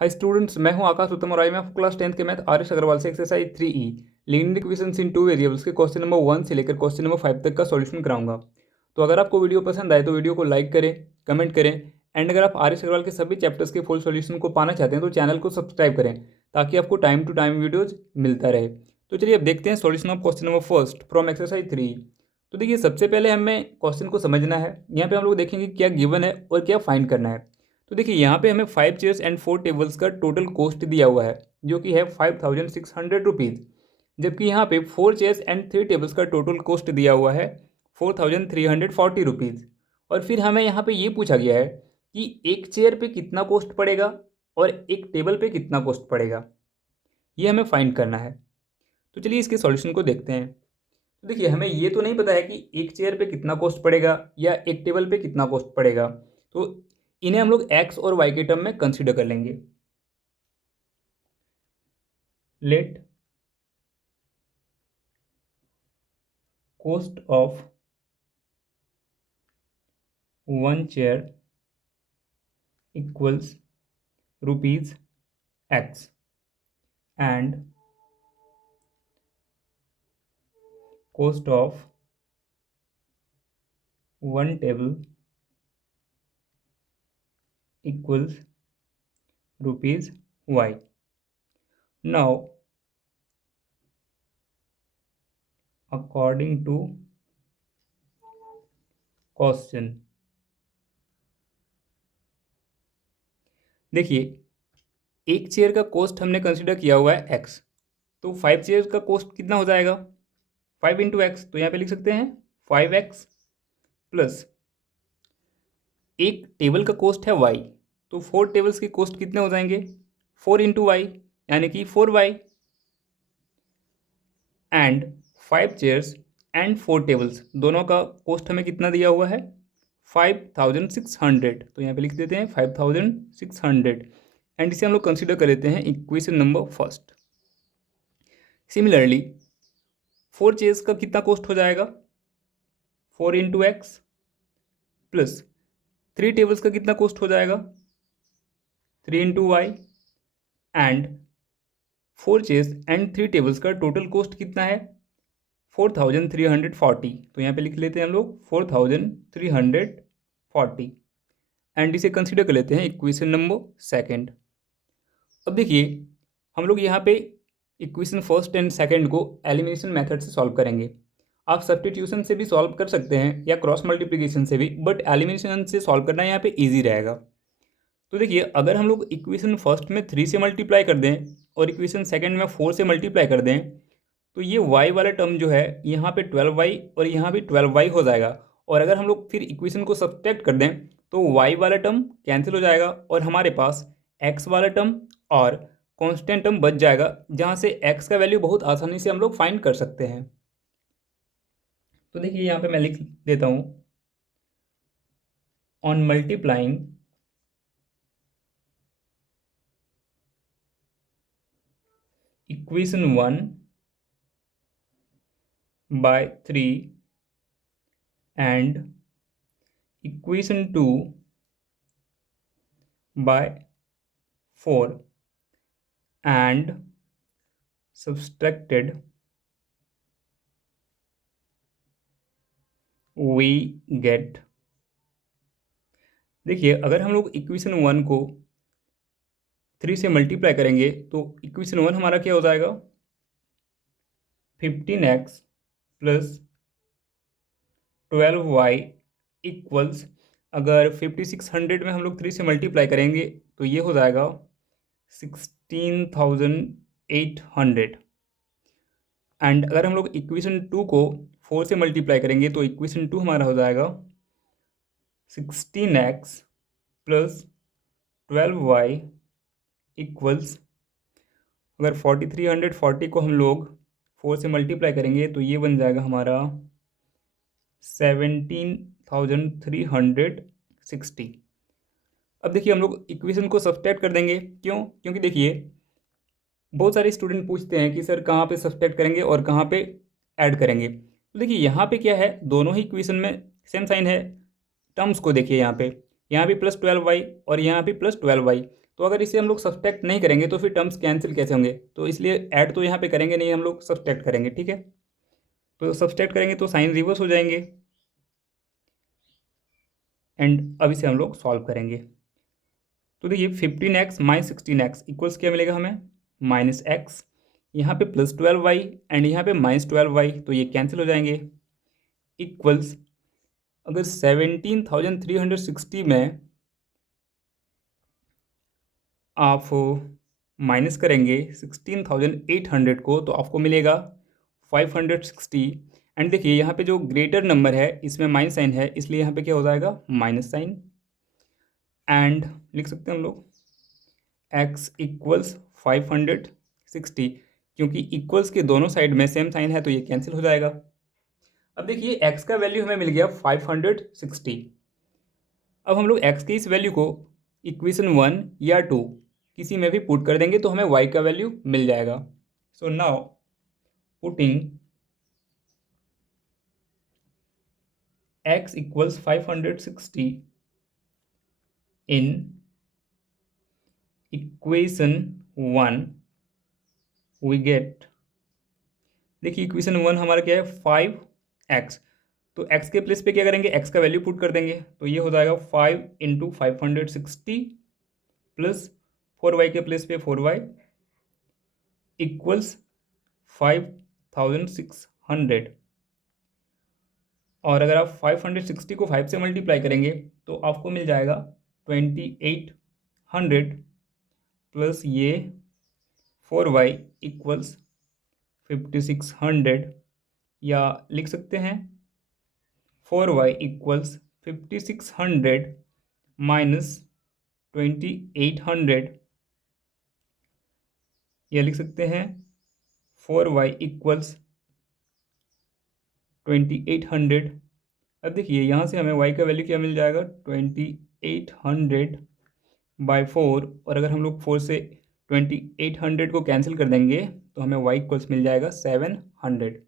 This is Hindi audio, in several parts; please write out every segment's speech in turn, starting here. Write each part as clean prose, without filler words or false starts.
हाय स्टूडेंट्स, मैं हूं आकाश उत्तम और आई मैं आपको क्लास 10th के मैथ आर एस अग्रवाल से एक्सरसाइज 3E लीनियर इक्वेशंस इन टू वेरिएबल्स के क्वेश्चन नंबर 1 से लेकर क्वेश्चन नंबर 5 तक का सॉल्यूशन कराऊंगा। तो अगर आपको वीडियो पसंद आए तो वीडियो को लाइक करें, कमेंट करें एंड अगर आप आर एस अग्रवाल के सभी चैप्टर्स के फुल सॉल्यूशन को पाना चाहते हैं तो चैनल को सब्सक्राइब करें ताकि आपको टाइम टू टाइम वीडियोज मिलता रहे। तो चलिए अब देखते हैं solution of question number first from exercise 3। तो देखिए, सबसे पहले हमें क्वेश्चन को समझना है। यहाँ पे हम लोग देखेंगे क्या गिवन है और क्या फाइंड करना है। तो देखिए, यहाँ पे हमें 5 चेयर्स एंड 4 टेबल्स का टोटल कॉस्ट दिया हुआ है जो कि है 5600 रुपीज़, जबकि यहाँ पे 4 चेयर्स एंड 3 टेबल्स का टोटल कॉस्ट दिया हुआ है 4340 रुपीज़। और फिर हमें यहाँ पे ये पूछा गया है कि एक चेयर पे कितना कॉस्ट पड़ेगा और एक टेबल पे कितना कॉस्ट पड़ेगा, ये हमें फाइंड करना है। तो चलिए इसके सॉल्यूशन को देखते हैं। तो देखिए, हमें ये तो नहीं पता है कि एक चेयर पे कितना कॉस्ट पड़ेगा या एक टेबल पे कितना कॉस्ट पड़ेगा, तो इन्हें हम लोग एक्स और वाई के टर्म में कंसीडर कर लेंगे। Let cost of one chair equals rupees x and cost of one table equals rupees y. Now, according to question, देखिए एक चेयर का कॉस्ट हमने कंसिडर किया हुआ है एक्स, तो 5 चेयर का कॉस्ट कितना हो जाएगा 5 इंटू एक्स। तो यहाँ पे लिख सकते हैं 5x प्लस एक टेबल का कॉस्ट है y, तो 4 टेबल्स की कॉस्ट कितने हो जाएंगे 4 इंटू वाई यानी कि 4y and 5 chairs and 4 tables दोनों का कॉस्ट हमें कितना दिया हुआ है 5600। तो यहाँ पे लिख देते हैं 5600 एंड इसे हम लोग कंसीडर कर लेते हैं equation number first. Similarly 4 chairs का कितना कॉस्ट हो जाएगा 4 इंटू एक्स प्लस 3 टेबल्स का कितना कॉस्ट हो जाएगा 3 into y and 4 chairs and 3 tables का टोटल कॉस्ट कितना है 4340। तो यहाँ पे लिख लेते हैं हम लोग 4340 एंड इसे कंसीडर कर लेते हैं इक्वेशन नंबर सेकंड। अब देखिए, हम लोग यहाँ पे इक्वेशन फर्स्ट एंड सेकंड को एलिमिनेशन मेथड से सॉल्व करेंगे। आप सब्स्टिट्यूशन से भी सॉल्व कर सकते हैं या क्रॉस मल्टीप्लिकेशन से भी, बट एलिमिनेशन से सॉल्व करना यहाँ पे ईजी रहेगा। तो देखिए, अगर हम लोग इक्वेशन फर्स्ट में 3 से मल्टीप्लाई कर दें और इक्वेशन सेकंड में 4 से मल्टीप्लाई कर दें तो ये y वाला टर्म जो है यहाँ पे 12y और यहाँ भी 12y हो जाएगा। और अगर हम लोग फिर इक्वेशन को सब्ट्रैक्ट कर दें तो y वाला टर्म कैंसिल हो जाएगा और हमारे पास x वाला टर्म और कांस्टेंट टर्म बच जाएगा, जहाँ से x का वैल्यू बहुत आसानी से हम लोग फाइंड कर सकते हैं। तो देखिए, यहाँ पे मैं लिख देता हूँ on multiplying equation 1 by 3 and equation 2 by 4 and subtracted we get। देखिए, अगर हम लोग इक्वेशन 1 को 3 से मल्टीप्लाई करेंगे तो इक्वेशन 1 हमारा क्या हो जाएगा 15x प्लस 12y इक्वल्स, अगर 5600 में हम लोग 3 से मल्टीप्लाई करेंगे तो ये हो जाएगा 16800 एंड अगर हम लोग इक्वेशन 2 को 4 से मल्टीप्लाई करेंगे तो इक्वेशन 2 हमारा हो जाएगा 16x प्लस 12y इक्वल्स, अगर 4340 को हम लोग 4 से मल्टीप्लाई करेंगे तो ये बन जाएगा हमारा 17360। अब देखिए, हम लोग इक्वेशन को सब्ट्रैक्ट कर देंगे। क्यों? क्योंकि देखिए, बहुत सारे स्टूडेंट पूछते हैं कि सर कहाँ पे सब्ट्रैक्ट करेंगे और कहाँ पे ऐड करेंगे। तो देखिए, यहाँ पे क्या है, दोनों ही इक्वेशन में सेम साइन है। टर्म्स को देखिए, यहाँ पे भी +12y और यहाँ भी +12y, तो अगर इसे हम लोग सब्सट्रैक्ट नहीं करेंगे तो फिर टर्म्स कैंसिल कैसे होंगे, तो इसलिए ऐड तो यहाँ पे करेंगे नहीं, हम लोग सब्सट्रैक्ट करेंगे। ठीक है, तो सब्सट्रैक्ट करेंगे तो साइन रिवर्स हो जाएंगे। एंड अब इसे हम लोग सॉल्व करेंगे। तो देखिए 15x माइनस 16x इक्वल्स क्या मिलेगा हमें, माइनस एक्स, यहाँ पे प्लस 12y एंड यहाँ पे माइनस 12y, तो ये कैंसिल हो जाएंगे। इक्वल्स अगर 17,360 में आप माइनस करेंगे 16,800 को तो आपको मिलेगा 560। एंड देखिए यहाँ पे जो ग्रेटर नंबर है इसमें माइनस साइन है, इसलिए यहाँ पे क्या हो जाएगा, माइनस साइन। एंड लिख सकते हैं हम लोग x इक्वल्स 560, क्योंकि इक्वल्स के दोनों साइड में सेम साइन है तो ये कैंसिल हो जाएगा। अब देखिए x का वैल्यू हमें मिल गया 560। अब हम लोग x की इस वैल्यू को इक्वेशन 1 या 2 किसी में भी पुट कर देंगे तो हमें y का वैल्यू मिल जाएगा। So now putting x equals 560 in equation 1 we get, देखिए इक्वेशन 1 हमारा क्या है, 5x, तो x के प्लेस पे क्या करेंगे, x का वैल्यू पुट कर देंगे, तो ये हो जाएगा 5 इंटू 560 प्लस 4y के प्लेस पे 4y इक्वल्स 5,600। और अगर आप 560 को 5 से मल्टीप्लाई करेंगे तो आपको मिल जाएगा 2,800 प्लस ये 4y इक्वल्स 5,600, या लिख सकते हैं 4y इक्वल्स 5,600 माइनस 2,800, या लिख सकते हैं 4y इक्वल्स 2,800। अब देखिए यहाँ से हमें y का वैल्यू क्या मिल जाएगा, 2,800 बाई 4, और अगर हम लोग 4 से 2,800 को कैंसिल कर देंगे तो हमें y इक्वल्स मिल जाएगा 700।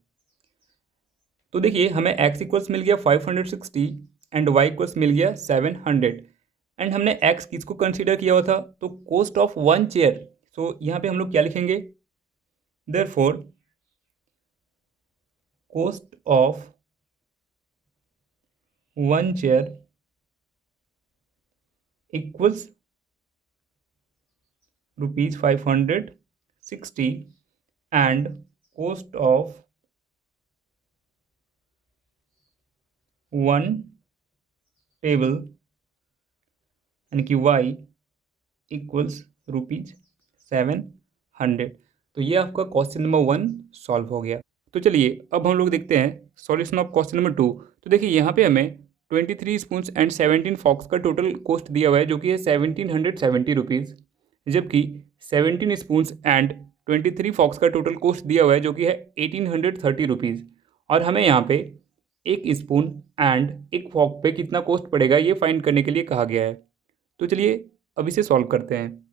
तो देखिए हमें x इक्वल्स मिल गया 560 एंड y इक्वल्स मिल गया 700। एंड हमने x किसको कंसीडर किया हुआ था, तो कॉस्ट ऑफ 1 चेयर। सो यहाँ पे हम लोग क्या लिखेंगे, therefore cost of 1 chair equals ₹560 and cost of 1 table यानी कि y इक्वल्स ₹700। तो ये आपका क्वेश्चन नंबर 1 सॉल्व हो गया। तो चलिए अब हम लोग देखते हैं सॉल्यूशन ऑफ क्वेश्चन नंबर 2। तो देखिए यहाँ पे हमें 23 स्पून एंड 17 फॉक्स का टोटल कॉस्ट दिया हुआ है जो कि है 1,770 रुपीज़, जबकि 17 स्पून एंड 23 फॉक्स का टोटल कॉस्ट दिया हुआ है जो कि है 1,830 रुपीज़। और हमें यहाँ पे एक स्पून एंड एक फॉक पे कितना कॉस्ट पड़ेगा ये फाइंड करने के लिए कहा गया है। तो चलिए अब इसे सॉल्व करते हैं।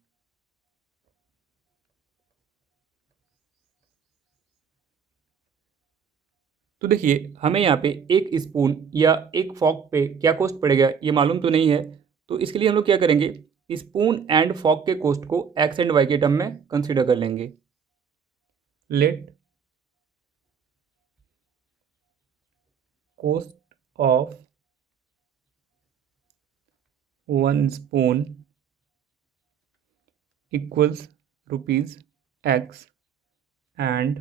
तो देखिए हमें यहाँ पे एक स्पून या एक फॉक पे क्या कॉस्ट पड़ेगा ये मालूम तो नहीं है, तो इसके लिए हम लोग क्या करेंगे, स्पून एंड फॉक के कॉस्ट को एक्स एंड वाई के टर्म में कंसीडर कर लेंगे। Let cost of 1 spoon equals ₹x and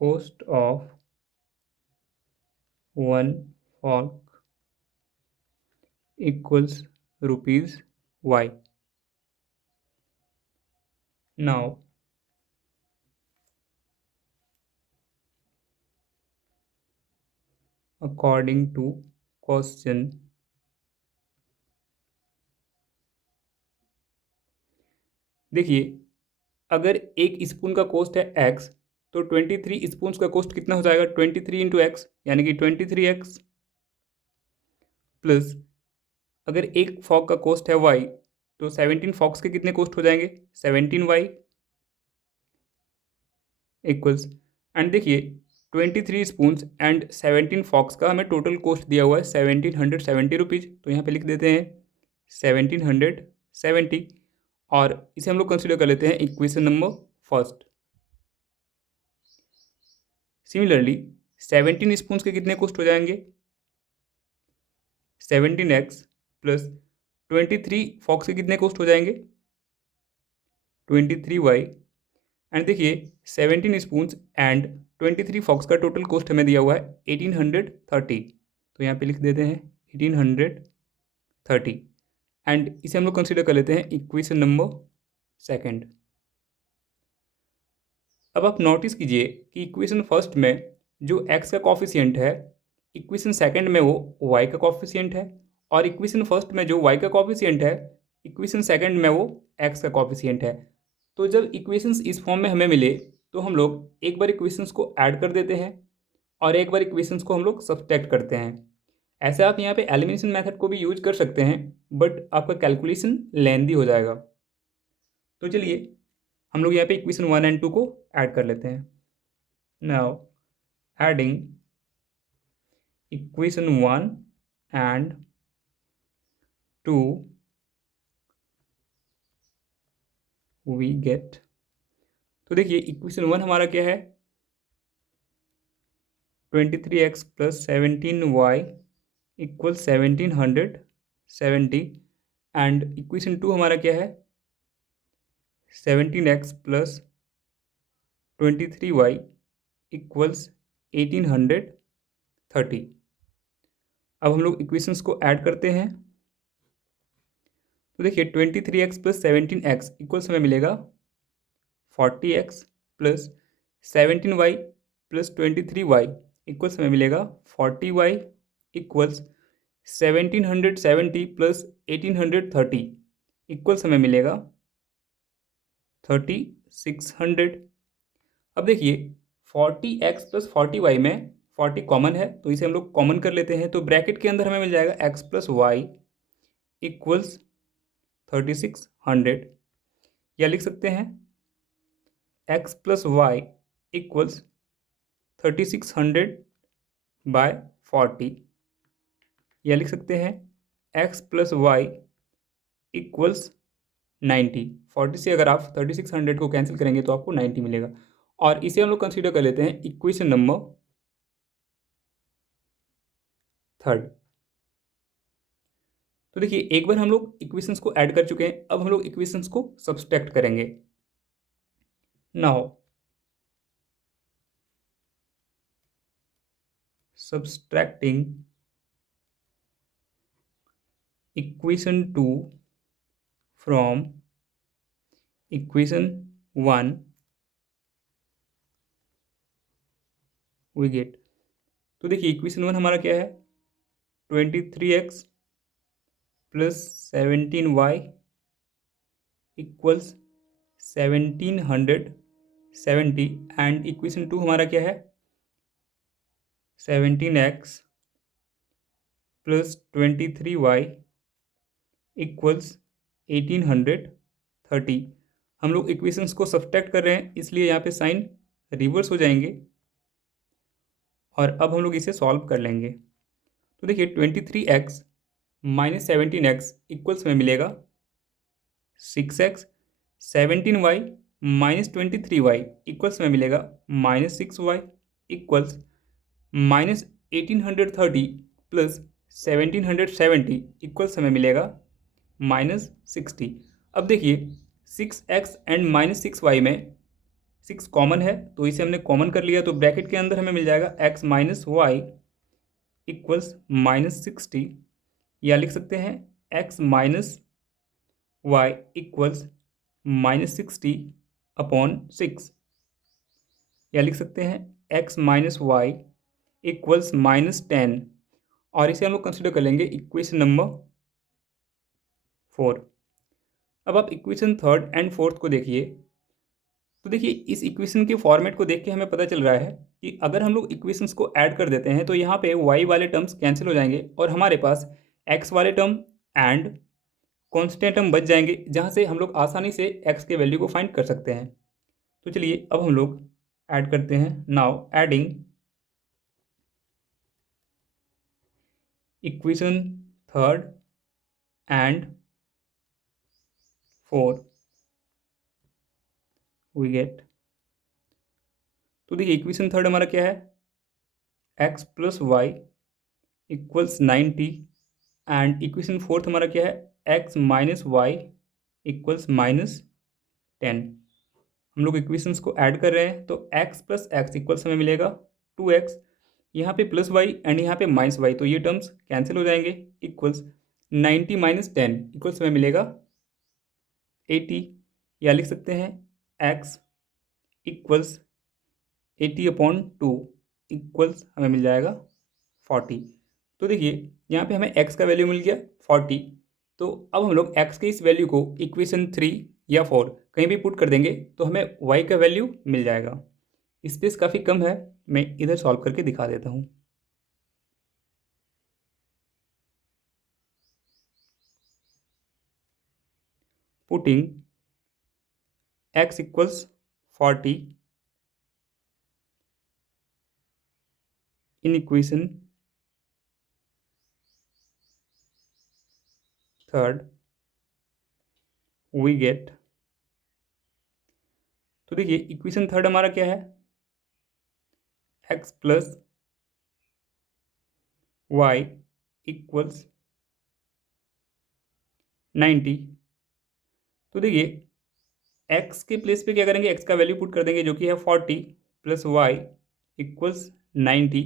cost of 1 fork equals ₹y. Now according to question, देखिए अगर एक स्पून का कॉस्ट है x तो 23 स्पून का कॉस्ट कितना हो जाएगा, 23 इंटू एक्स यानी कि 23x, प्लस अगर एक फॉक का कॉस्ट है y तो 17 फॉक्स के कितने कॉस्ट हो जाएंगे, 17y इक्वल्स, एंड देखिए 23 स्पून एंड 17 फॉक्स का हमें टोटल कॉस्ट दिया हुआ है 1,770 रुपीज़, तो यहाँ पे लिख देते हैं 1770 और इसे हम लोग कंसिडर कर लेते हैं equation number first. Similarly 17 spoon के कितने कॉस्ट हो जाएंगे? 17x प्लस 23 फॉक्स के कितने कॉस्ट हो जाएंगे? 23y। एंड देखिए 17 स्पून एंड 23 फॉक्स का टोटल कॉस्ट हमें दिया हुआ है 1830, तो यहाँ पे लिख देते हैं 1830 एंड इसे हम लोग कंसिडर कर लेते हैं इक्वेशन नंबर सेकंड। अब आप नोटिस कीजिए कि इक्वेशन फर्स्ट में जो x का कॉफिशिएंट है, इक्वेशन सेकंड में वो y का कॉफिशिएंट है, और इक्वेशन फर्स्ट में जो y का कॉफिशिएंट है, इक्वेशन सेकंड में वो x का कॉफिशिएंट है। तो जब इक्वेशंस इस फॉर्म में हमें मिले तो हम लोग एक बार इक्वेशंस को ऐड कर देते हैं और एक बार इक्वेशंस को हम लोग सब्सट्रैक्ट करते हैं। ऐसे आप यहाँ पे एलिमिनेशन मेथड को भी यूज कर सकते हैं, बट आपका कैलकुलेशन लेंदी हो जाएगा। तो चलिए हम लोग यहाँ पे इक्वेशन 1 एंड 2 को ऐड कर लेते हैं। Now adding equation 1 and 2 we get, तो देखिए इक्वेशन 1 हमारा क्या है? 23x plus 17y equal 1770 and equation 2 हमारा क्या है? 17x plus 23y equals 1830। अब हम लोग इक्वेशंस को ऐड करते हैं। तो देखिए 23x प्लस 17x इक्वल्स हमें मिलेगा 40x plus 17y plus 23y equals हमें मिलेगा 40y इक्वल्स 1770 प्लस 1830 इक्वल्स हमें मिलेगा 3600। अब देखिए 40x प्लस 40y में 40 कॉमन है, तो इसे हम लोग कॉमन कर लेते हैं। तो ब्रैकेट के अंदर हमें मिल जाएगा x प्लस वाई इक्वल्स 3600, या लिख सकते हैं x plus y equals 3600 by 40, या लिख सकते हैं x प्लस वाई इक्वल्स 90। 40 से अगर आप 3600 को कैंसिल करेंगे तो आपको 90 मिलेगा, और इसे हम लोग कंसीडर कर लेते हैं इक्वेशन नंबर थर्ड। तो देखिए एक बार हम लोग इक्वेशंस को ऐड कर चुके हैं, अब हम लोग इक्वेशंस को सब्सट्रैक्ट करेंगे। Now subtracting equation 2 from equation 1 we get, तो देखिए इक्वेशन 1 हमारा क्या है? 23x plus 17y equals 1770 and equation 2 हमारा क्या है? 17x plus 23y equals 1830। हम लोग इक्वेशंस को सब्सट्रैक्ट कर रहे हैं, इसलिए यहाँ पे साइन रिवर्स हो जाएंगे और अब हम लोग इसे सॉल्व कर लेंगे। तो देखिए 23x माइनस 17x इक्वल्स में मिलेगा 6x, 17y minus 23y equals में मिलेगा minus 6y equals minus 1830 plus 1770 equals हमें मिलेगा माइनस 60। अब देखिए 6x एंड माइनस 6y में 6 कॉमन है, तो इसे हमने कॉमन कर लिया, तो ब्रैकेट के अंदर हमें मिल जाएगा x minus y equals minus 60, या लिख सकते हैं x minus y equals minus 60 upon 6, या लिख सकते हैं x minus y equals minus 10, और इसे हम लोग कंसिडर कर लेंगे इक्वेशन नंबर 4। अब आप इक्वेशन थर्ड एंड फोर्थ को देखिए। तो देखिए इस इक्वेशन के फॉर्मेट को देख के हमें पता चल रहा है कि अगर हम लोग इक्वेशंस को ऐड कर देते हैं तो यहाँ पे y वाले टर्म्स कैंसिल हो जाएंगे और हमारे पास x वाले टर्म एंड कॉन्स्टेंट टर्म बच जाएंगे, जहाँ से हम लोग आसानी से x के वैल्यू को फाइंड कर सकते हैं। तो चलिए अब हम लोग ऐड करते हैं। Now adding equation third and 4 we get. तो देखिए इक्वेशन थर्ड हमारा क्या है, x plus y equals 90 and equation fourth हमारा क्या है, x माइनस वाई इक्वल्स -10। हम लोग इक्वेशंस को ऐड कर रहे हैं तो x प्लस एक्स इक्वल्स हमें मिलेगा 2x, यहाँ पे प्लस वाई एंड यहाँ पे माइनस वाई, तो ये टर्म्स कैंसिल हो जाएंगे, इक्वल्स 90 माइनस 10 इक्वल्स हमें मिलेगा 80, या लिख सकते हैं x इक्वल्स 80/2 इक्वल्स हमें मिल जाएगा 40। तो देखिए यहाँ पे हमें x का वैल्यू मिल गया 40, तो अब हम लोग x के इस वैल्यू को इक्वेशन 3 या 4 कहीं भी पुट कर देंगे तो हमें y का वैल्यू मिल जाएगा। स्पेस काफ़ी कम है, मैं इधर सॉल्व करके दिखा देता हूँ। Putting x equals 40 in equation third we get. तो देखिए इक्वेशन थर्ड हमारा क्या है, x प्लस वाई इक्वल्स 90। तो देखिए x के प्लेस पे क्या करेंगे, x का वैल्यू पुट कर देंगे जो कि है 40 प्लस वाई इक्वल्स 90,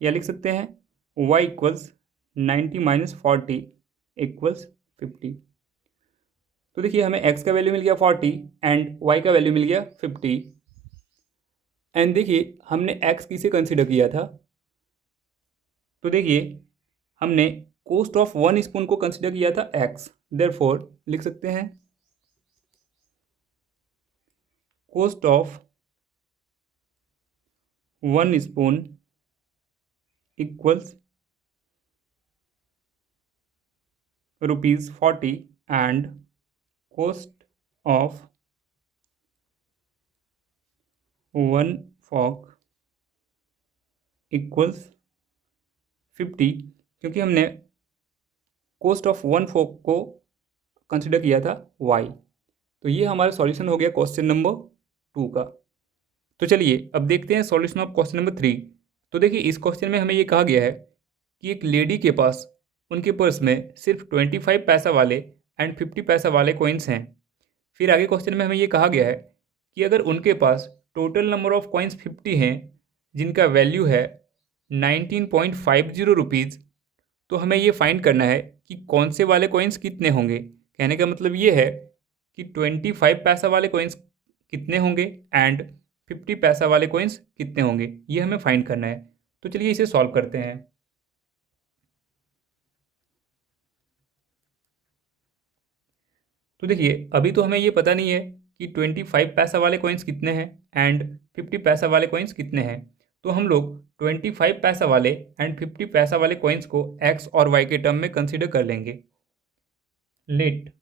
या लिख सकते हैं y इक्वल्स 90 माइनस 40 इक्वल्स 50। तो देखिए हमें x का वैल्यू मिल गया 40 एंड y का वैल्यू मिल गया 50। एंड देखिए हमने x किसे कंसिडर किया था, तो देखिए हमने कोस्ट ऑफ 1 स्पून को कंसिडर किया था x, देयरफॉर लिख सकते हैं cost of 1 spoon equals ₹40 and cost of 1 fork equals 50, क्योंकि हमने कोस्ट ऑफ 1 फोक को कंसिडर किया था y। तो ये हमारा सॉल्यूशन हो गया क्वेश्चन नंबर 2 का। तो चलिए अब देखते हैं सॉल्यूशन ऑफ क्वेश्चन नंबर 3। तो देखिए इस क्वेश्चन में हमें ये कहा गया है कि एक लेडी के पास उनके पर्स में सिर्फ 25 पैसा वाले एंड 50 पैसा वाले कॉइन्स हैं। फिर आगे क्वेश्चन में हमें ये कहा गया है कि अगर उनके पास टोटल नंबर ऑफ कॉइन्स 50 हैं जिनका वैल्यू है 19.50 रुपीज़, तो हमें ये फाइंड करना है कि कौन से वाले कॉइन्स कितने होंगे। कहने का मतलब ये है कि 25 पैसा वाले कॉइन्स कितने होंगे एंड 50 पैसा वाले कॉइन्स कितने होंगे, ये हमें फाइंड करना है। तो चलिए इसे सॉल्व करते हैं। तो देखिए अभी तो हमें ये पता नहीं है कि 25 पैसा वाले कॉइन्स कितने हैं एंड 50 पैसा वाले कॉइन्स कितने हैं, तो हम लोग 25 पैसा वाले एंड 50 पैसा वाले कॉइन्स को x और y के टर्म में कंसीडर कर लेंगे। लेट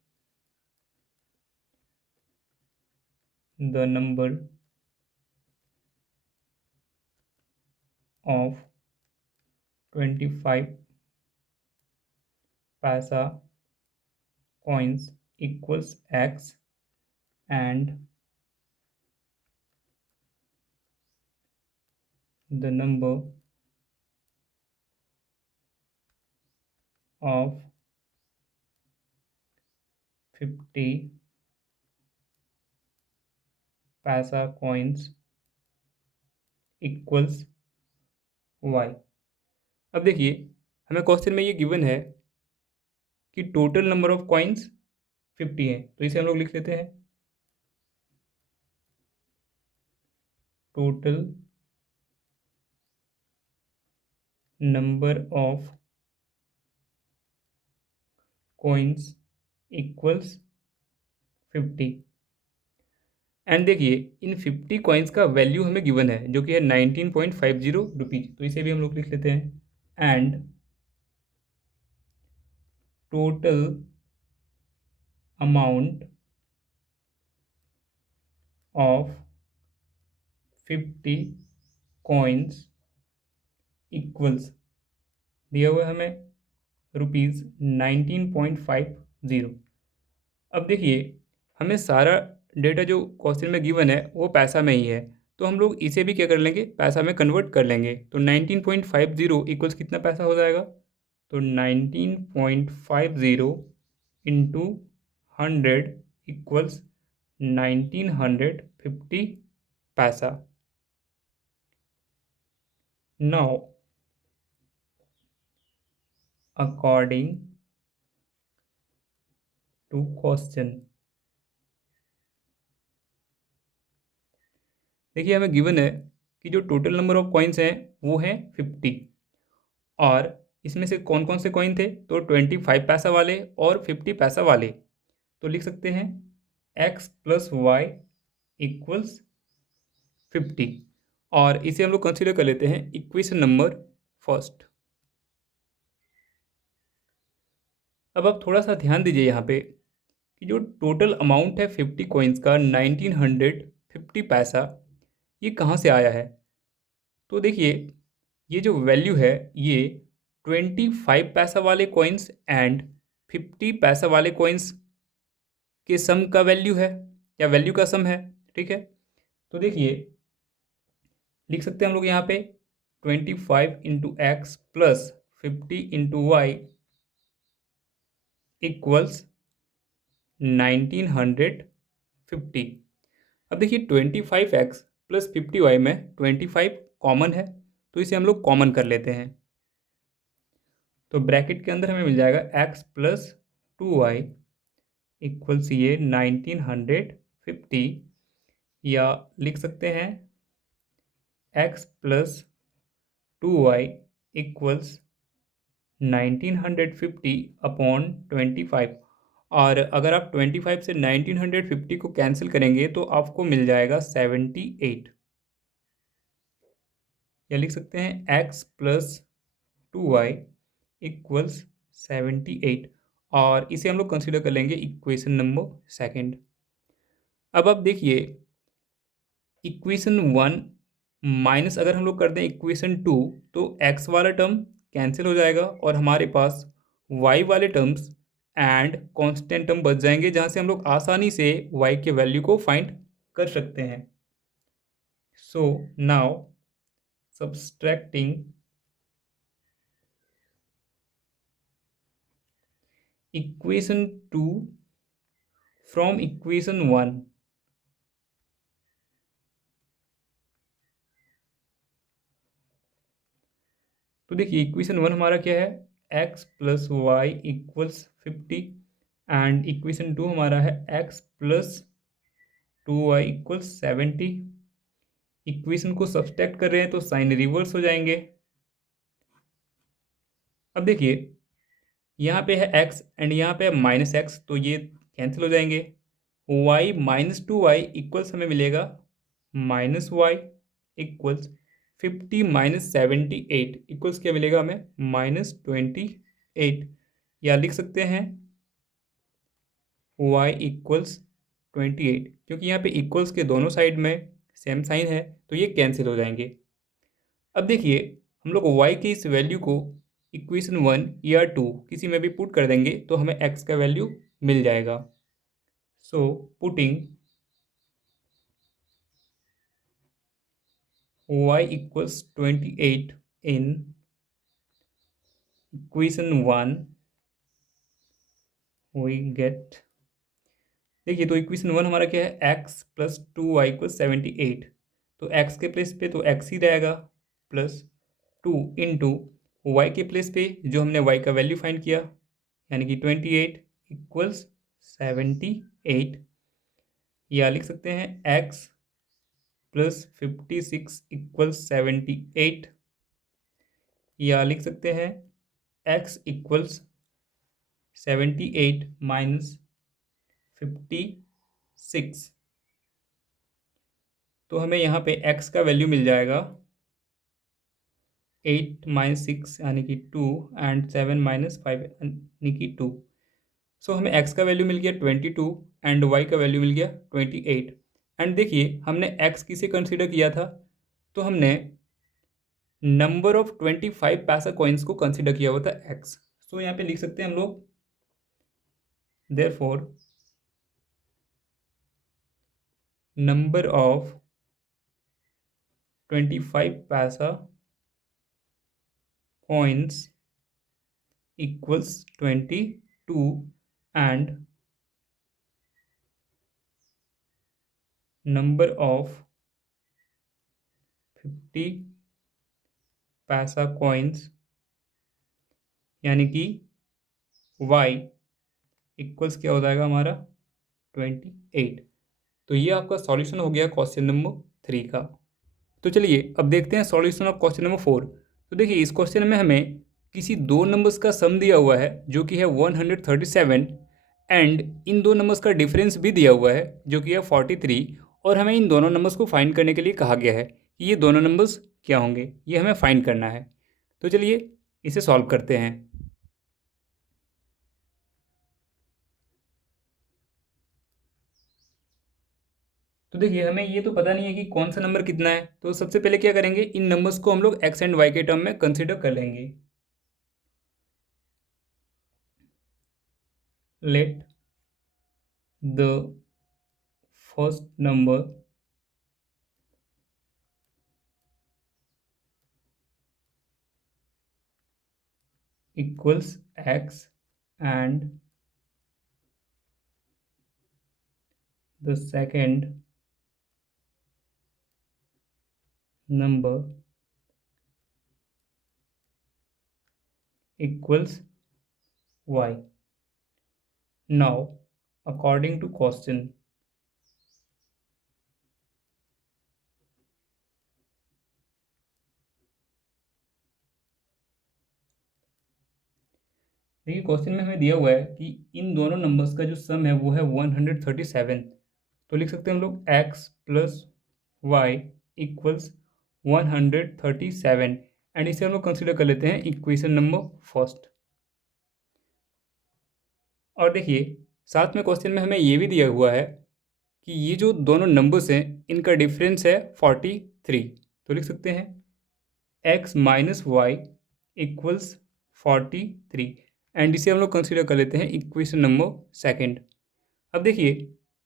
द नंबर ऑफ 25 पैसा coins equals x and the number of 50 पैसा coins equals y। अब देखिए हमें क्वेश्चन में ये गिवन है कि टोटल नंबर ऑफ कॉइन्स 50 है, तो इसे हम लोग लिख लेते हैं total number of coins equals 50। And देखिए इन 50 कॉइन्स का वैल्यू हमें गिवन है जो कि है 19.50 रुपीज़, तो इसे भी हम लोग लिख लेते हैं and total amount of 50 coins equals दिया हुआ है हमें ₹19.50। अब देखिए हमें सारा डेटा जो क्वेश्चन में गिवन है वो पैसा में ही है, तो हम लोग इसे भी क्या कर लेंगे, पैसा में कन्वर्ट कर लेंगे। तो 19.50 इक्वल्स कितना पैसा हो जाएगा, तो 19.50 इंटू 100 इक्वल्स 1950 पैसा। नाउ अकॉर्डिंग टू क्वेश्चन, देखिए हमें गिवन है कि जो टोटल नंबर ऑफ कॉइन्स हैं वो हैं 50, और इसमें से कौन कौन से कॉइन थे, तो 25 पैसा वाले और 50 पैसा वाले। तो लिख सकते हैं x प्लस वाई इक्वल्स 50, और इसे हम लोग कंसिडर कर लेते हैं इक्वेशन नंबर फर्स्ट। अब आप थोड़ा सा ध्यान दीजिए यहाँ पे कि जो टोटल अमाउंट है 50 कॉइन्स का 1950 पैसा, ये कहाँ से आया है। तो देखिए ये जो वैल्यू है ये 25 पैसा वाले कॉइन्स एंड 50 पैसा वाले कॉइन्स के सम का वैल्यू है, या वैल्यू का सम है, ठीक है। तो देखिए लिख सकते हैं हम लोग यहाँ पे 25 into x plus 50 into y equals 1950। अब देखिए 25x प्लस 50y में 25 कॉमन है, तो इसे हम लोग कॉमन कर लेते हैं। तो ब्रैकेट के अंदर हमें मिल जाएगा x प्लस 2y इक्वल्स ये 1950, या लिख सकते हैं x plus 2y equals 1950 upon 25। और अगर आप 25 से 1950 को कैंसिल करेंगे तो आपको मिल जाएगा 78, या लिख सकते हैं x प्लस 2y इक्वल्स 78, और इसे हम लोग कंसिडर कर लेंगे इक्वेशन नंबर सेकंड। अब आप देखिए इक्वेशन 1 माइनस अगर हम लोग कर दें इक्वेशन 2 तो x वाला टर्म कैंसिल हो जाएगा और हमारे पास y वाले टर्म्स एंड कांस्टेंट टर्म बच जाएंगे, जहाँ से हम लोग आसानी से y के वैल्यू को फाइंड कर सकते हैं। So now subtracting equation 2 from equation 1, तो देखिए इक्वेशन 1 हमारा क्या है, x plus y equals 50, and equation 2 हमारा है x plus 2y equals 70। Equation को सब्सट्रैक्ट कर रहे हैं तो साइन रिवर्स हो जाएंगे। अब देखिए यहाँ पे है x एंड यहाँ पे है माइनस एक्स, तो ये कैंसिल हो जाएंगे। y माइनस 2y इक्वल्स हमें मिलेगा minus y equals 50 minus 78 equals क्या मिलेगा हमें, -28, या लिख सकते हैं y इक्वल्स 28, क्योंकि यहाँ पे इक्वल्स के दोनों साइड में सेम साइन है तो ये कैंसिल हो जाएंगे। अब देखिए हम लोग y की इस वैल्यू को इक्वेशन 1 या 2 किसी में भी पुट कर देंगे तो हमें x का वैल्यू मिल जाएगा। So putting y equals 28 in equation 1 we get, देखिए तो इक्वेशन 1 हमारा क्या है, x प्लस 2y इक्वल 78, तो x के प्लेस पे तो x ही रहेगा प्लस 2 इंटू वाई के प्लेस पे जो हमने y का वैल्यू फाइंड किया यानी कि 28 इक्वल्स 78, या लिख सकते हैं x प्लस 56 इक्वल्स 78, या लिख सकते हैं x इक्वल्स 78 माइनस 56, तो हमें यहाँ पे x का वैल्यू मिल जाएगा 8 माइनस 6 यानी कि 2 एंड 7 माइनस 5 यानी कि 2। सो हमें x का वैल्यू मिल गया 22 एंड y का वैल्यू मिल गया 28। एंड देखिए हमने x किसे कंसीडर किया था, तो हमने नंबर ऑफ 25 पैसा कॉइन्स को कंसीडर किया हुआ था x। सो यहाँ पे लिख सकते हैं हम लोग देयरफॉर नंबर ऑफ 25 पैसा coins equals 22 and number of 50 पैसा coins यानी कि y इक्वल्स क्या हो जाएगा हमारा 28। तो ये आपका सॉल्यूशन हो गया क्वेश्चन नंबर 3 का। तो चलिए अब देखते हैं सॉल्यूशन ऑफ क्वेश्चन नंबर 4। तो देखिए इस क्वेश्चन में हमें किसी दो नंबर्स का सम दिया हुआ है जो कि है 137 एंड इन दो नंबर्स का डिफरेंस भी दिया हुआ है जो कि है 43 और हमें इन दोनों नंबर्स को फाइंड करने के लिए कहा गया है कि ये दोनों नंबर्स क्या होंगे, ये हमें फाइंड करना है। तो चलिए इसे सॉल्व करते हैं। तो देखिए हमें ये तो पता नहीं है कि कौन सा नंबर कितना है, तो सबसे पहले क्या करेंगे, इन नंबर्स को हम लोग एक्स एंड वाई के टर्म में कंसिडर कर लेंगे। Let the first number equals x and the second number equals y. Now according to question, देखिए क्वेश्चन में हमें दिया हुआ है कि इन दोनों नंबर्स का जो सम है वो है 137। तो लिख सकते हैं हम लोग x plus y equals 137 and इसे हम लोग कंसिडर कर लेते हैं इक्वेशन नंबर फर्स्ट। और देखिए साथ में क्वेश्चन में हमें ये भी दिया हुआ है कि ये जो दोनों नंबर्स हैं इनका डिफरेंस है 43। तो लिख सकते हैं x minus y equals 43 and इसे हम लोग कंसिडर कर लेते हैं इक्वेशन नंबर सेकंड। अब देखिए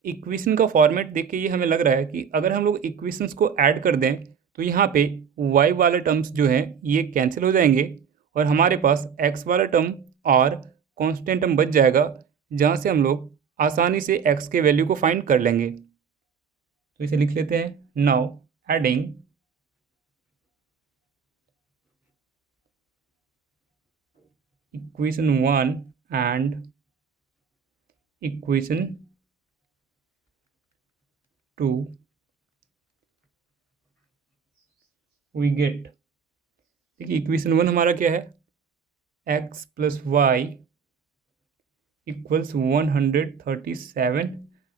इक्वेशन का फॉर्मेट देख के ये हमें लग रहा है कि अगर हम लोग इक्वेशंस को ऐड कर दें तो यहाँ पे y वाले टर्म्स जो हैं ये कैंसिल हो जाएंगे और हमारे पास x वाला टर्म और कांस्टेंट टर्म बच जाएगा, जहाँ से हम लोग आसानी से x के वैल्यू को फाइंड कर लेंगे। तो इसे लिख लेते हैं, now adding equation 1 and equation 2 we get, देखिए इक्वेशन 1 हमारा क्या है, x plus y equals 137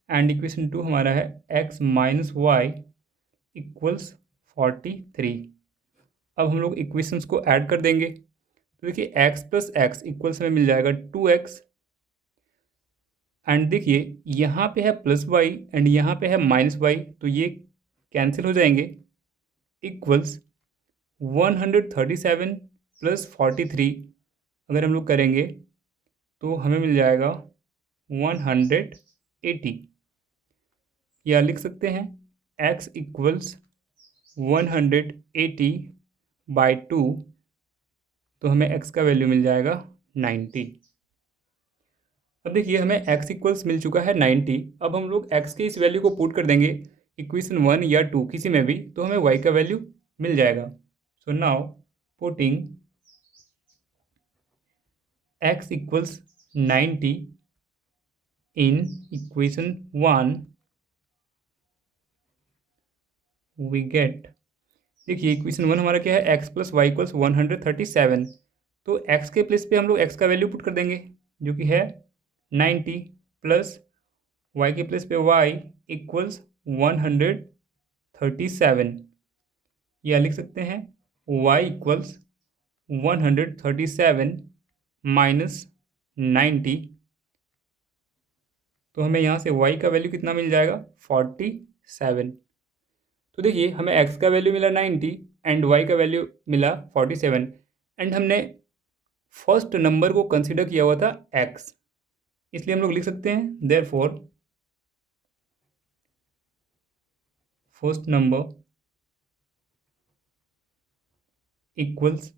and equation 2 हमारा है x माइनस वाई इक्वल्स 43। अब हम लोग इक्वेशंस को ऐड कर देंगे तो देखिए x प्लस एक्स इक्वल्स में मिल जाएगा 2x एंड देखिए यहाँ पे है प्लस वाई एंड यहाँ पे है माइनस वाई, तो ये कैंसिल हो जाएंगे, इक्वल्स 137 प्लस 43 अगर हम लोग करेंगे तो हमें मिल जाएगा 180, या लिख सकते हैं x इक्वल्स 180 बाई 2, तो हमें x का वैल्यू मिल जाएगा 90। अब देखिए हमें x इक्वल्स मिल चुका है 90। अब हम लोग x के इस वैल्यू को पुट कर देंगे इक्वेशन 1 या 2 किसी में भी, तो हमें y का वैल्यू मिल जाएगा। So now putting x equals 90 in equation 1 we get, देखिए इक्वेशन 1 हमारा क्या है, x प्लस वाई इक्वल्स 137। तो x के प्लेस पे हम लोग x का वैल्यू पुट कर देंगे जो कि है 90 प्लस y के प्लेस पे y इक्वल्स 137, या लिख सकते हैं y इक्वल्स 137 माइनस 90, तो हमें यहाँ से y का वैल्यू कितना मिल जाएगा 47। तो देखिए हमें x का वैल्यू मिला 90 एंड y का वैल्यू मिला 47 एंड हमने फर्स्ट नंबर को कंसिडर किया हुआ था x, इसलिए हम लोग लिख सकते हैं therefore first number equals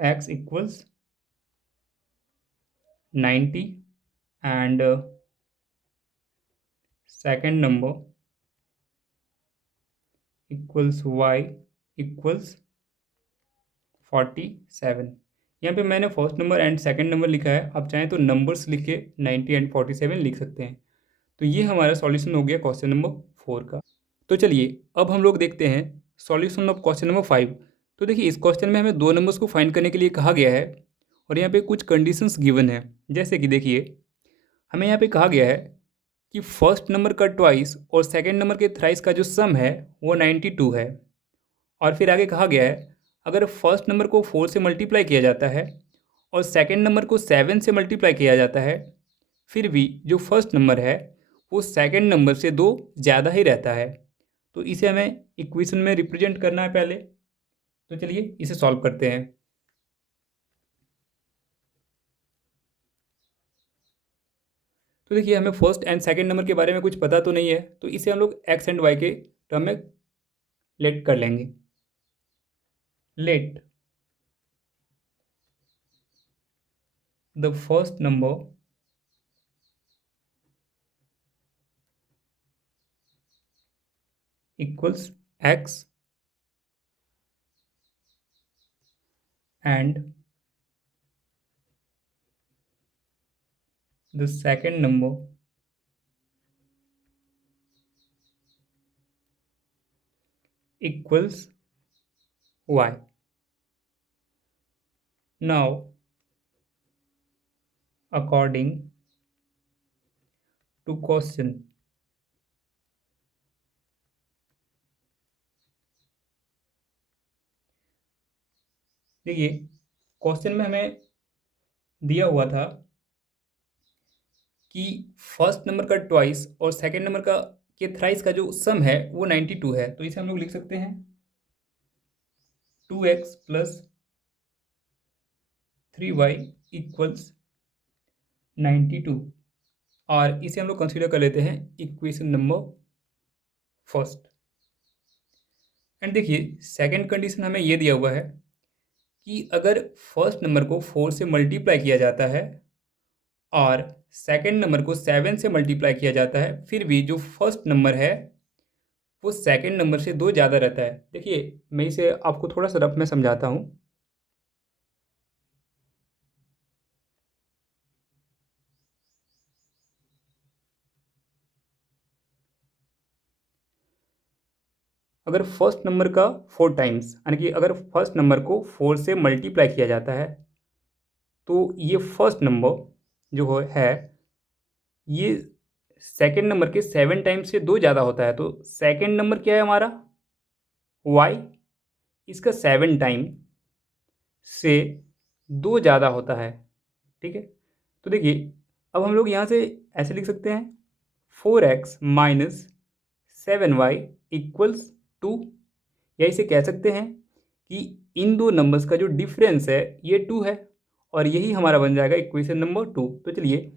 x equals 90 and second number equals y equals 47। यहाँ पे मैंने first number and second number लिखा है, आप चाहें तो नंबर्स लिख के 90 एंड 47 लिख सकते हैं। तो ये हमारा सॉल्यूशन हो गया क्वेश्चन नंबर 4 का। तो चलिए अब हम लोग देखते हैं सॉल्यूशन ऑफ क्वेश्चन नंबर 5। तो देखिए इस क्वेश्चन में हमें दो नंबर्स को फाइंड करने के लिए कहा गया है और यहाँ पे कुछ कंडीशंस गिवन है। जैसे कि देखिए हमें यहाँ पे कहा गया है कि फर्स्ट नंबर का ट्वाइस और सेकंड नंबर के थ्राइस का जो सम है वो 92 है। और फिर आगे कहा गया है अगर फर्स्ट नंबर को 4 से मल्टीप्लाई किया जाता है और सेकंड नंबर को 7 से मल्टीप्लाई किया जाता है, फिर भी जो फर्स्ट नंबर है वो सेकंड नंबर से 2 ज़्यादा ही रहता है। तो इसे हमें इक्वेशन में रिप्रेजेंट करना है पहले। तो चलिए इसे सॉल्व करते हैं। तो देखिए हमें फर्स्ट एंड सेकंड नंबर के बारे में कुछ पता तो नहीं है, तो इसे हम लोग एक्स एंड वाई के टर्म में लेट कर लेंगे। Let the first number equals x and the second number equals y. Now according to question, देखिए क्वेश्चन में हमें दिया हुआ था कि फर्स्ट नंबर का ट्वाइस और सेकंड नंबर का के थ्राइस का जो सम है वो 92 है। तो इसे हम लोग लिख सकते हैं 2x प्लस 3y इक्वल्स 92 और इसे हम लोग कंसीडर कर लेते हैं इक्वेशन नंबर फर्स्ट। एंड देखिए सेकंड कंडीशन हमें ये दिया हुआ है कि अगर फर्स्ट नंबर को 4 से मल्टीप्लाई किया जाता है और सेकंड नंबर को 7 से मल्टीप्लाई किया जाता है, फिर भी जो फर्स्ट नंबर है वो सेकंड नंबर से 2 ज़्यादा रहता है। देखिए मैं इसे आपको थोड़ा सा रफ में समझाता हूँ। अगर फर्स्ट नंबर का 4 टाइम्स, यानी कि अगर फर्स्ट नंबर को 4 से मल्टीप्लाई किया जाता है तो ये फर्स्ट नंबर जो है ये सेकंड नंबर के 7 टाइम्स से 2 ज़्यादा होता है। तो सेकंड नंबर क्या है हमारा y, इसका 7 टाइम से 2 ज़्यादा होता है। ठीक है, तो देखिए अब हम लोग यहाँ से ऐसे लिख सकते हैं 4x माइनस 7y इक्वल्स 2, या इसे कह सकते हैं कि इन दो नंबर्स का जो डिफरेंस है ये 2 है और यही हमारा बन जाएगा इक्वेशन नंबर 2। तो चलिए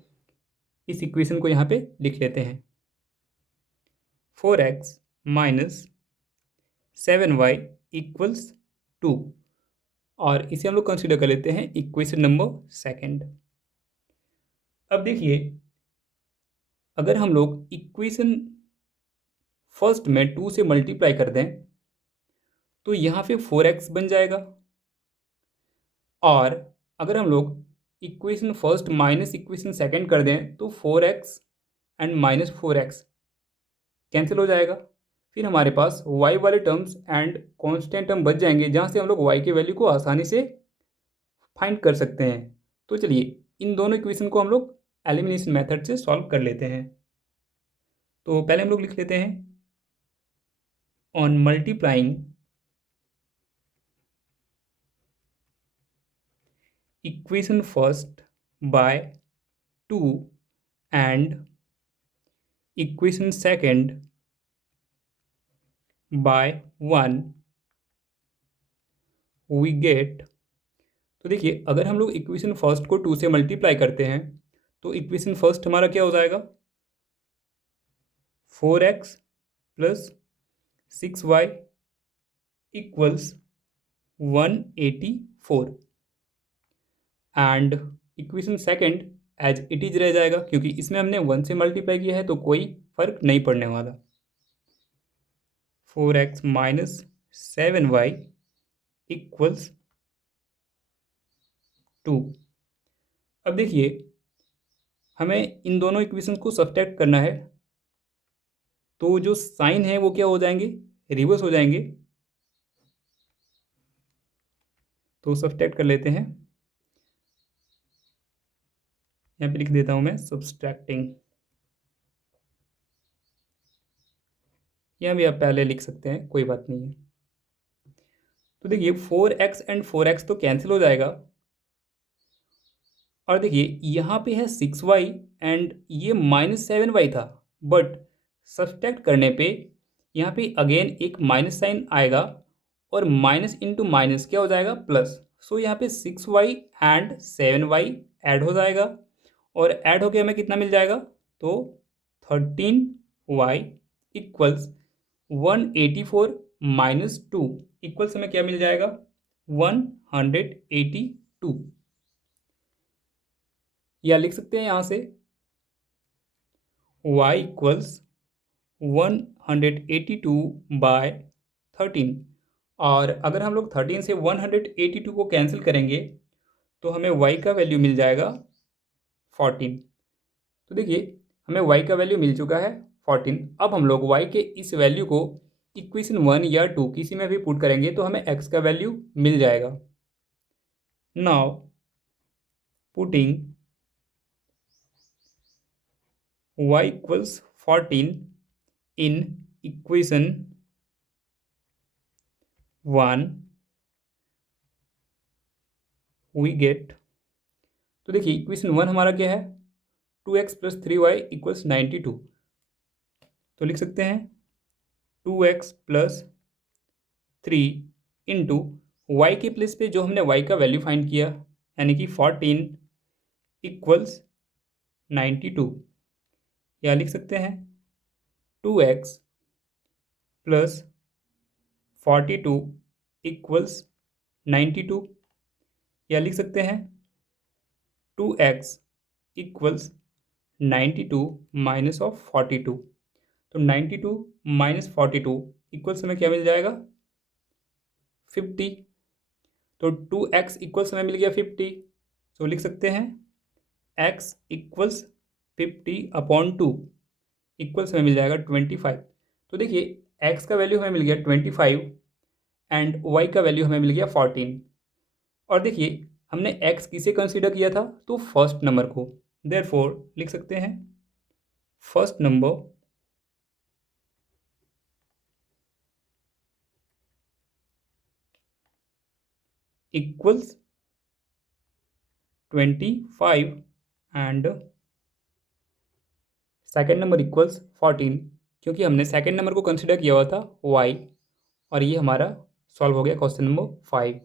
इस इक्वेशन को यहाँ पे लिख लेते हैं 4x माइनस 7y इक्वल्स 2 और इसे हम लोग कंसीडर कर लेते हैं इक्वेशन नंबर सेकंड। अब देखिए अगर हम लोग इक्वेशन फर्स्ट में 2 से मल्टीप्लाई कर दें तो यहाँ पे 4x बन जाएगा और अगर हम लोग equation first minus equation second कर दें तो 4x and minus 4x cancel हो जाएगा। फिर हमारे पास y वाले टर्म्स एंड कांस्टेंट टर्म बच जाएंगे जहाँ से हम लोग y के वैल्यू को आसानी से फाइंड कर सकते हैं। तो चलिए इन दोनों इक्वेशन को हम लोग एलिमिनेशन मेथड से सॉल्व कर लेते हैं। तो पहले हम लोग लिख लेते हैं on multiplying equation first by 2 and equation second by 1 we get. तो देखिए अगर हम लोग इक्वेशन फर्स्ट को 2 से मल्टीप्लाई करते हैं तो इक्वेशन फर्स्ट हमारा क्या हो जाएगा 4x plus 6y equals 184 and equation second as it is रह जाएगा, क्योंकि इसमें हमने 1 से मल्टीप्लाई किया है तो कोई फर्क नहीं पड़ने वाला। 4x minus 7y equals 2। अब देखिए हमें इन दोनों इक्वेशन को सब्ट्रैक्ट करना है, तो जो साइन है वो क्या हो जाएंगे, रिवर्स हो जाएंगे। तो सब्ट्रैक्ट कर लेते हैं, यहाँ पे लिख देता हूं मैं सब्ट्रैक्टिंग। यहाँ भी आप पहले लिख सकते हैं, कोई बात नहीं है। तो देखिए 4x एंड 4x तो कैंसिल हो जाएगा, और देखिए यहाँ पे है 6y एंड ये -7y था, बट सब्ट्रैक्ट करने पे यहाँ पे अगेन एक माइनस साइन आएगा और माइनस इंटू माइनस क्या हो जाएगा, प्लस। सो यहाँ पे 6y एंड 7y ऐड हो जाएगा, और ऐड होके हमें कितना मिल जाएगा, तो 13y इक्वल्स 184 माइनस 2 इक्वल्स हमें क्या मिल जाएगा, 182। या लिख सकते हैं यहाँ से y इक्वल्स 182/13, और अगर हम लोग 13 से 182 को कैंसिल करेंगे तो हमें y का वैल्यू मिल जाएगा 14। तो देखिए हमें y का वैल्यू मिल चुका है 14। अब हम लोग y के इस वैल्यू को इक्वेशन 1 या 2 किसी में भी पुट करेंगे तो हमें x का वैल्यू मिल जाएगा। Now putting y equals 14 in equation 1 we get, तो देखिए इक्वेशन 1 हमारा क्या है, 2x प्लस 3y इक्वल्स 92। तो लिख सकते हैं 2x प्लस 3 इंटू वाई के प्लेस पे जो हमने y का वैल्यू फाइंड किया यानी कि 14 इक्वल्स 92, या लिख सकते हैं 2x प्लस 42 इक्वल्स 92, या लिख सकते हैं 2x इक्वल्स 92 माइनस ऑफ 42। तो 92 माइनस 42 इक्वल्स हमें क्या मिल जाएगा, 50। तो 2x इक्वल्स हमें मिल गया 50, तो लिख सकते हैं x इक्वल्स 50/2 इक्वल्स हमें मिल जाएगा 25। तो देखिए x का वैल्यू हमें मिल गया 25 एंड y का वैल्यू हमें मिल गया 14। और देखिए हमने x किसे कंसीडर किया था, तो फर्स्ट नंबर को। देयरफॉर लिख सकते हैं first number equals 25 and second number equals 14, क्योंकि हमने सेकेंड नंबर को कंसिडर किया हुआ था y, और ये हमारा सॉल्व हो गया क्वेश्चन नंबर 5।